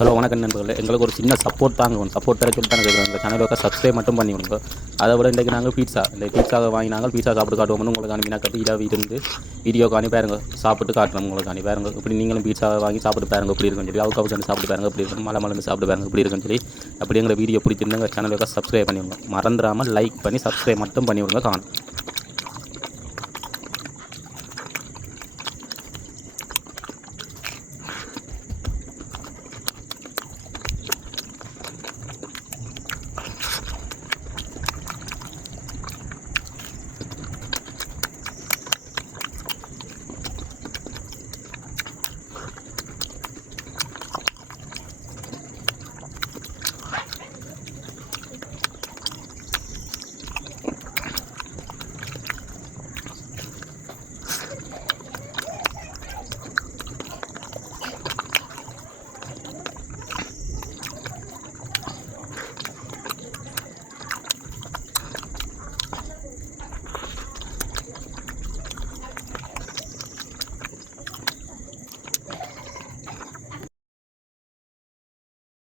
Hello வணக்கம் நண்பர்களே, எங்களுக்கு ஒரு சின்ன சப்போர்ட் தாங்க சப்போர்ட் தர சொல்லி தானே கேட்குறோம். இந்த சேனலுக்கு சப்ஸ்கிரைப் மட்டும் பண்ணி விடுங்க. அதை விட இன்றைக்கு நாங்கள் பீட்சாவை வாங்கி நாங்கள் பீட்சா சாப்பிட்டு காட்டுவோம்னு உங்களுக்கு அனுப்பினா கட்டி இரவு இருந்து வீடியோ காணி பாருங்க, சாப்பிட்டு காட்டுறோம் உங்களுக்கு அனுப்பி பாருங்க. இப்படி நீங்களும் பீட்சாவை வாங்கி சாப்பிட்டு பாருங்க எப்படி இருக்குன்னு சொல்லி, அவுக்கு சாப்பிட்டு பாருங்க எப்படி இருக்கும், மலை சாப்பிட்டு பாருங்க எப்படி இருக்குன்னு சொல்லி. அப்படி எங்களை வீடியோ பிடிச்சிருந்தாங்க சேனலுக்கு சப்ஸ்கிரைப் பண்ணி விடுங்க. மறந்துடாமல் லைக் பண்ணி சப்ஸ்கிரைப் மட்டும் பண்ணி விடுங்க. காணும்.